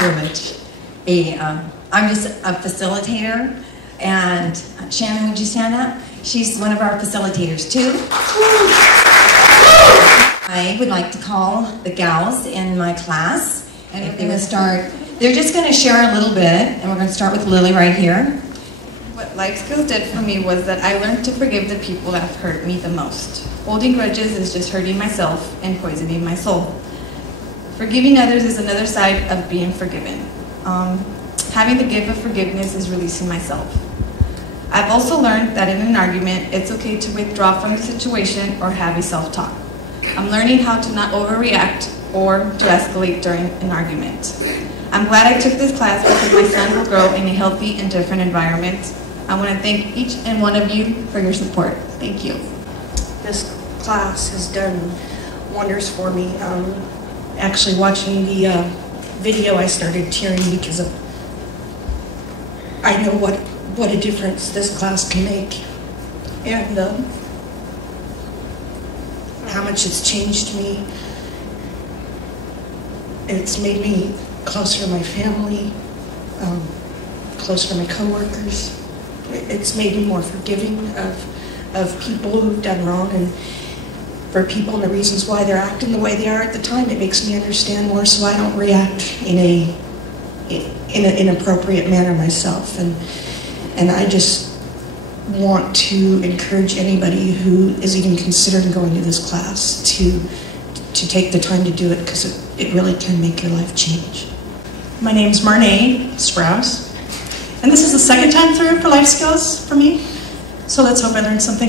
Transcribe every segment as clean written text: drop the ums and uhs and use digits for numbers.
you very much. I'm just a facilitator, and Shannon, would you stand up? She's one of our facilitators too. I would like to call the gals in my class, and if they would start, they're just going to share a little bit, and we're going to start with Lily right here. What life skills did for me was that I learned to forgive the people that have hurt me the most. Holding grudges is just hurting myself and poisoning my soul. Forgiving others is another side of being forgiven. Having the gift of forgiveness is releasing myself. I've also learned that in an argument, it's okay to withdraw from the situation or have a self-talk. I'm learning how to not overreact or to escalate during an argument. I'm glad I took this class because my son will grow in a healthy and different environment. I want to thank each and one of you for your support. Thank you. This class has done wonders for me. Actually, watching the video, I started tearing because I know what a difference this class can make, and how much it's changed me. It's made me closer to my family, closer to my coworkers. It's made me more forgiving of people who've done wrong, and for people and the reasons why they're acting the way they are at the time. It makes me understand more, so I don't react in an inappropriate manner myself. And I just want to encourage anybody who is even considering going to this class to take the time to do it, because it really can make your life change. My name's Marnay Sprouse, and this is the second time through for life skills for me, so let's hope I learned something.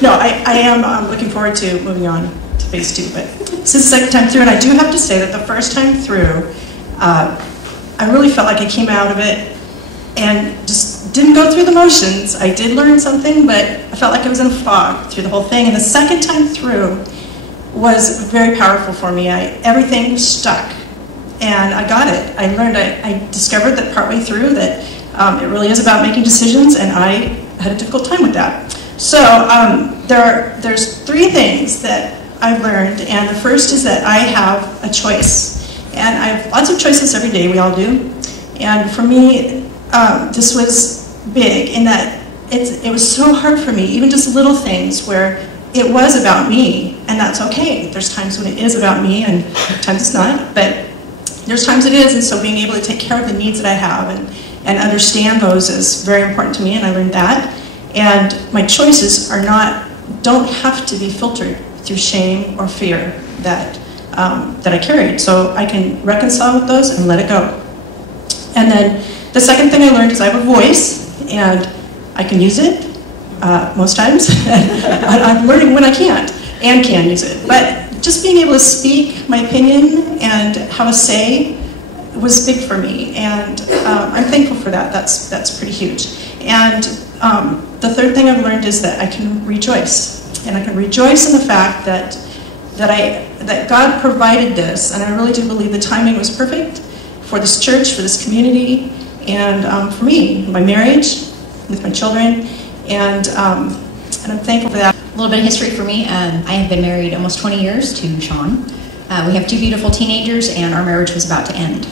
No, I am looking forward to moving on to phase 2, but this is the second time through, and I do have to say that the first time through, I really felt like I came out of it and just didn't go through the motions. I did learn something, but I felt like I was in a fog through the whole thing, and the second time through was very powerful for me. Everything stuck, and I got it. I learned, I discovered that partway through that it really is about making decisions, and I had a difficult time with that. So there's 3 things that I've learned, and the first is that I have a choice. And I have lots of choices every day, we all do. And for me, this was big in that it was so hard for me, even just little things where it was about me, and that's okay. There's times when it is about me, and times it's not, but there's times it is, and so being able to take care of the needs that I have and understand those is very important to me, and I learned that. And my choices don't have to be filtered through shame or fear that I carried. So I can reconcile with those and let it go. And then the second thing I learned is I have a voice, and I can use it most times. I'm learning when I can't and can use it. But just being able to speak my opinion and have a say was big for me, and I'm thankful for that. That's pretty huge. And the third thing I've learned is that I can rejoice, and I can rejoice in the fact that God provided this, and I really do believe the timing was perfect for this church, for this community, and for me, my marriage, with my children, and I'm thankful for that. A little bit of history for me. I have been married almost 20 years to Sean. We have 2 beautiful teenagers, and our marriage was about to end.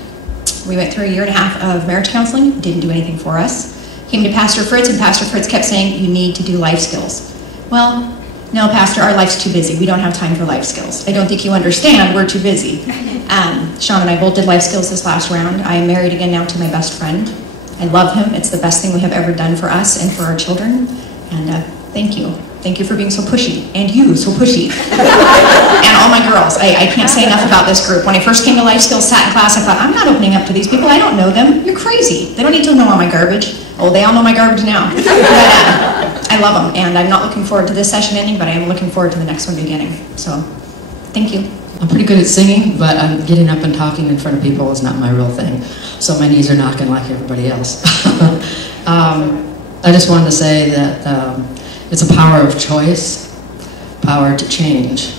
We went through a 1.5 years of marriage counseling, didn't do anything for us. Came to Pastor Fritz, and Pastor Fritz kept saying, you need to do life skills. Well, no, Pastor, our life's too busy. We don't have time for life skills. I don't think you understand, we're too busy. Sean and I both did life skills this last round. I am married again now to my best friend. I love him. It's the best thing we have ever done for us and for our children. And thank you. Thank you for being so pushy. And you, so pushy. And all my girls. I can't say enough about this group. When I first came to life skills, sat in class, I thought, I'm not opening up to these people. I don't know them. You're crazy. They don't need to know all my garbage. Oh, they all know my garbage now. But, I love them, and I'm not looking forward to this session ending, but I am looking forward to the next one beginning. So, thank you. I'm pretty good at singing, but getting up and talking in front of people is not my real thing. So my knees are knocking like everybody else. I just wanted to say that it's a power of choice, power to change.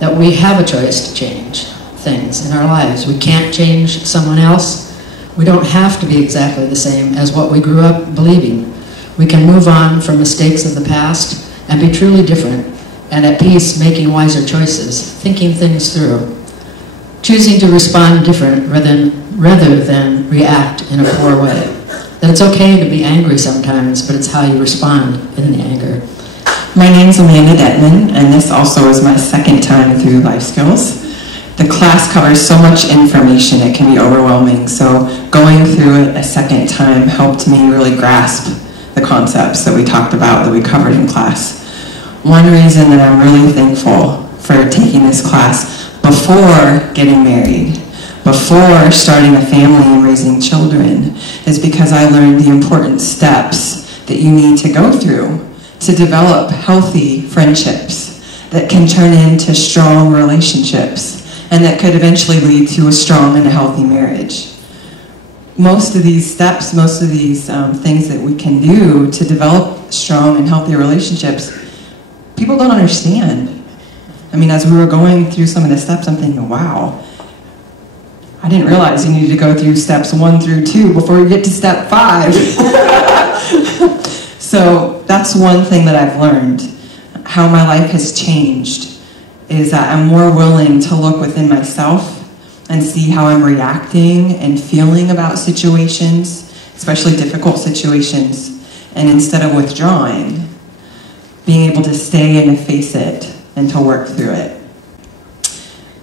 That we have a choice to change things in our lives. We can't change someone else. We don't have to be exactly the same as what we grew up believing. We can move on from mistakes of the past and be truly different and at peace, making wiser choices, thinking things through. choosing to respond different rather than react in a poor way. That it's okay to be angry sometimes, but it's how you respond in the anger. My name's Amanda Detman, and this also is my second time through Life Skills. The class covers so much information, it can be overwhelming, so going through it a second time helped me really grasp the concepts that we talked about, that we covered in class. One reason that I'm really thankful for taking this class before getting married, before starting a family and raising children, is because I learned the important steps that you need to go through to develop healthy friendships that can turn into strong relationships and that could eventually lead to a strong and a healthy marriage. Most of these steps, most of these things that we can do to develop strong and healthy relationships, people don't understand. I mean, as we were going through some of the steps, I'm thinking, wow, I didn't realize you needed to go through steps 1 through 2 before you get to step 5. So that's one thing that I've learned. How my life has changed is that I'm more willing to look within myself and see how I'm reacting and feeling about situations, especially difficult situations, and instead of withdrawing, being able to stay and to face it and to work through it.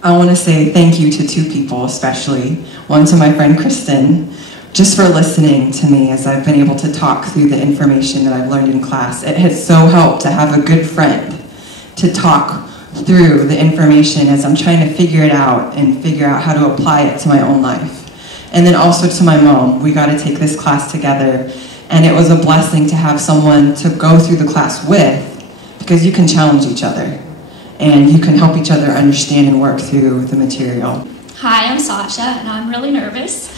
I want to say thank you to 2 people especially. One to my friend Kristen, just for listening to me as I've been able to talk through the information that I've learned in class. It has so helped to have a good friend to talk through the information as I'm trying to figure it out and figure out how to apply it to my own life. And then also to my mom. We got to take this class together, and it was a blessing to have someone to go through the class with, because you can challenge each other and you can help each other understand and work through the material. Hi, I'm Sasha, and I'm really nervous.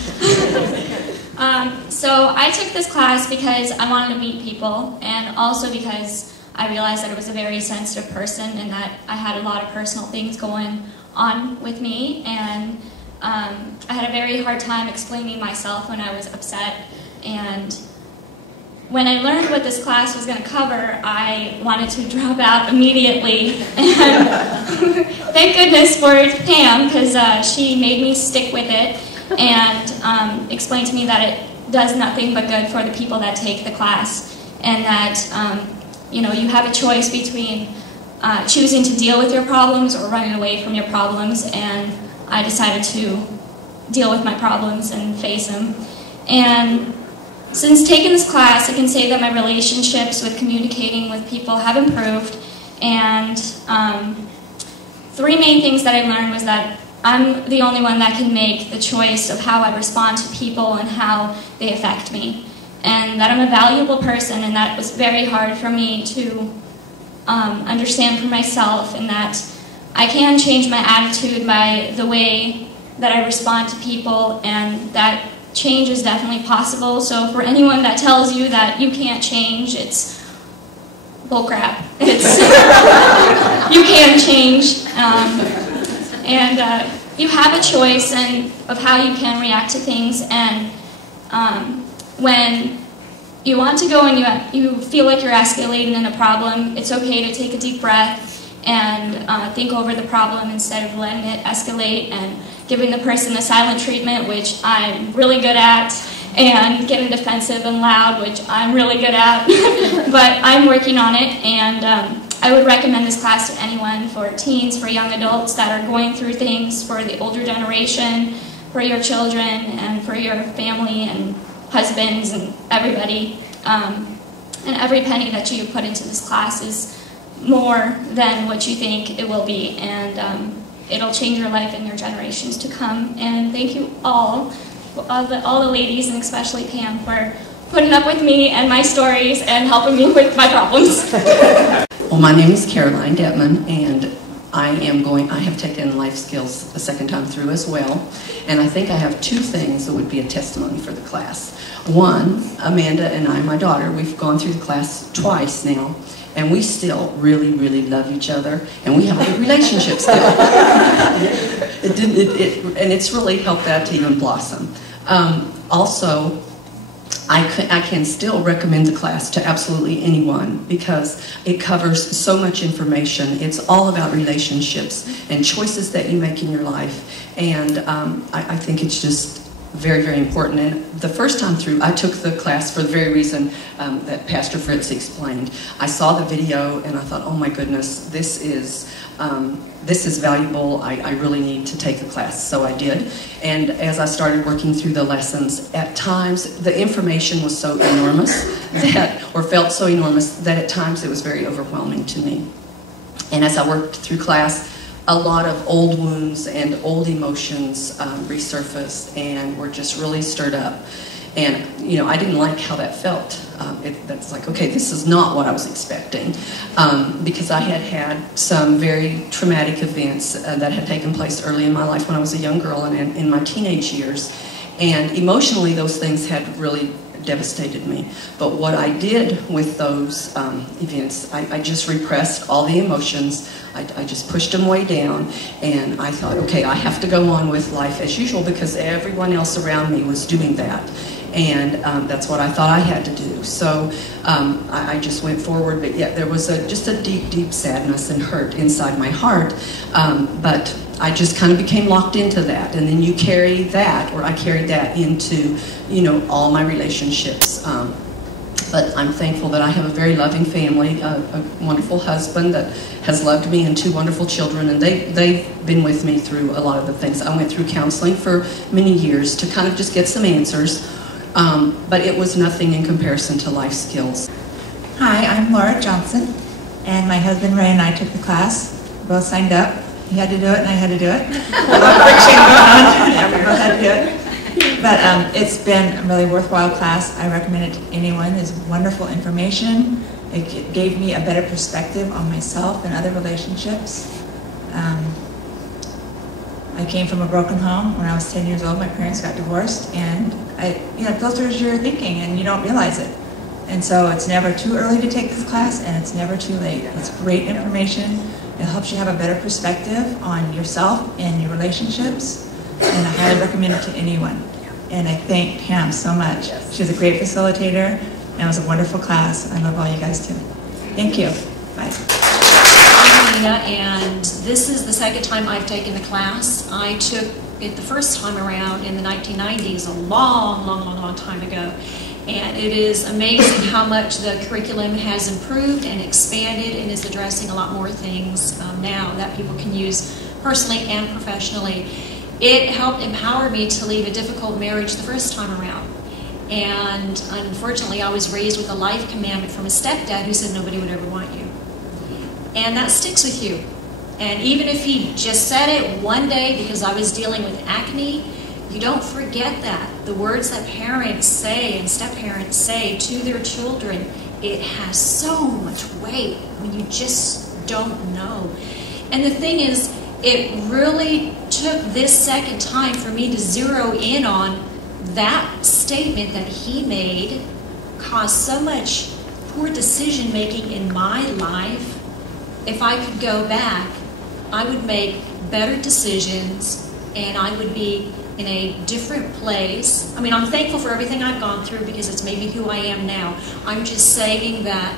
So I took this class because I wanted to meet people, and also because I realized that I was a very sensitive person and that I had a lot of personal things going on with me, and I had a very hard time explaining myself when I was upset. And when I learned what this class was going to cover, I wanted to drop out immediately. And thank goodness for Pam, because she made me stick with it and explained to me that it does nothing but good for the people that take the class, and that you know, you have a choice between choosing to deal with your problems or running away from your problems, and I decided to deal with my problems and face them. And since taking this class, I can say that my relationships with communicating with people have improved, and 3 main things that I learned was that I'm the only one that can make the choice of how I respond to people and how they affect me, and that I'm a valuable person, and that was very hard for me to understand for myself, and that I can change my attitude by the way that I respond to people, and that change is definitely possible. So for anyone that tells you that you can't change, it's bullcrap. It's you can change, and you have a choice of how you can react to things. And when you want to go and you feel like you're escalating in a problem, it's okay to take a deep breath and think over the problem instead of letting it escalate and giving the person a silent treatment, which I'm really good at, and getting defensive and loud, which I'm really good at. But I'm working on it, and I would recommend this class to anyone, for teens, for young adults that are going through things, for the older generation, for your children, and for your family and husbands and everybody. And every penny that you put into this class is more than what you think it will be, and it'll change your life and your generations to come. And thank you all the ladies, and especially Pam, for putting up with me and my stories and helping me with my problems. Well, my name is Caroline Detman, and I have taken life skills a second time through as well, and I think I have 2 things that would be a testimony for the class. One, Amanda and I, my daughter, we've gone through the class twice now, and we still really, really love each other, and we have a good relationship still. And it's really helped that to even blossom. Also, I can still recommend the class to absolutely anyone because it covers so much information. It's all about relationships and choices that you make in your life. And I think it's just very, very important. And the first time through, I took the class for the very reason that Pastor Fritz explained. I saw the video and I thought, oh my goodness, this is valuable. I really need to take the class. So I did. And as I started working through the lessons, at times the information was so enormous that, or felt so enormous that at times it was very overwhelming to me. And as I worked through class, a lot of old wounds and old emotions resurfaced and were just really stirred up. And, you know, I didn't like how that felt. That's like, okay, this is not what I was expecting. Because I had had some very traumatic events that had taken place early in my life when I was a young girl and in my teenage years. And emotionally, those things had really devastated me. But what I did with those events, I just repressed all the emotions. I just pushed them way down, and I thought, okay, I have to go on with life as usual because everyone else around me was doing that. And that's what I thought I had to do. So I just went forward, but yet there was just a deep, deep sadness and hurt inside my heart. But I just kind of became locked into that. And then you carry that, or I carried that into, you know, all my relationships. But I'm thankful that I have a very loving family, a wonderful husband that has loved me, and 2 wonderful children, and they've been with me through a lot of the things. I went through counseling for many years to kind of just get some answers, but it was nothing in comparison to life skills. Hi, I'm Laura Johnson, and my husband Ray and I took the class. We both signed up. He had to do it, and I had to do it. A lot of friction going on. Yeah, we both had to do it. But it's been a really worthwhile class. I recommend it to anyone. It's wonderful information. It gave me a better perspective on myself and other relationships. I came from a broken home. When I was 10 years old, my parents got divorced, and it filters your thinking, and you don't realize it. And so it's never too early to take this class, and it's never too late. It's great information. It helps you have a better perspective on yourself and your relationships. And I highly recommend it to anyone. And I thank Pam so much. She was a great facilitator, and it was a wonderful class. I love all you guys too. Thank you. Bye. I'm Nina, and this is the second time I've taken the class. I took it the first time around in the 1990s, a long time ago. And it is amazing how much the curriculum has improved and expanded and is addressing a lot more things now that people can use personally and professionally. It helped empower me to leave a difficult marriage the first time around. And unfortunately, I was raised with a life commandment from a stepdad who said nobody would ever want you. And that sticks with you. And even if he just said it one day because I was dealing with acne, you don't forget that. The words that parents say and step-parents say to their children, it has so much weight when you just don't know. And the thing is, it really took this second time for me to zero in on that statement that he made caused so much poor decision making in my life. If I could go back, I would make better decisions and I would be in a different place. I mean, I'm thankful for everything I've gone through because it's made me who I am now. I'm just saying that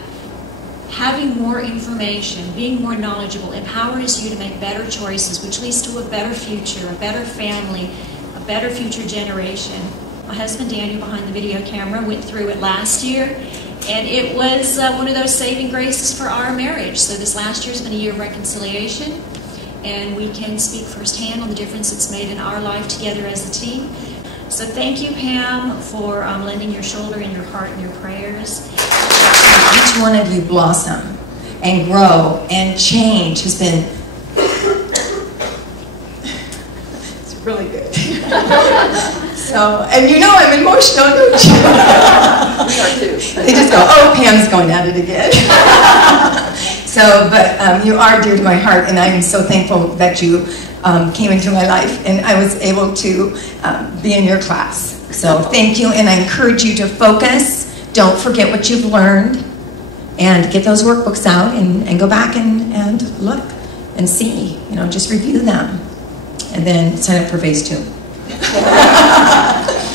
having more information, being more knowledgeable, empowers you to make better choices, which leads to a better future, a better family, a better future generation. My husband Daniel, behind the video camera, went through it last year, and it was one of those saving graces for our marriage. So this last year has been a year of reconciliation, and we can speak firsthand on the difference it's made in our life together as a team. So thank you, Pam, for lending your shoulder and your heart and your prayers. Each one of you blossom and grow and change has been, it's really good. So, and you know I'm emotional, don't you? We are too. They just go, oh, Pam's going at it again. So, but you are dear to my heart, and I am so thankful that you came into my life and I was able to be in your class. So thank you, and I encourage you to focus. Don't forget what you've learned, and get those workbooks out and go back and look and see, just review them, and then sign up for phase 2.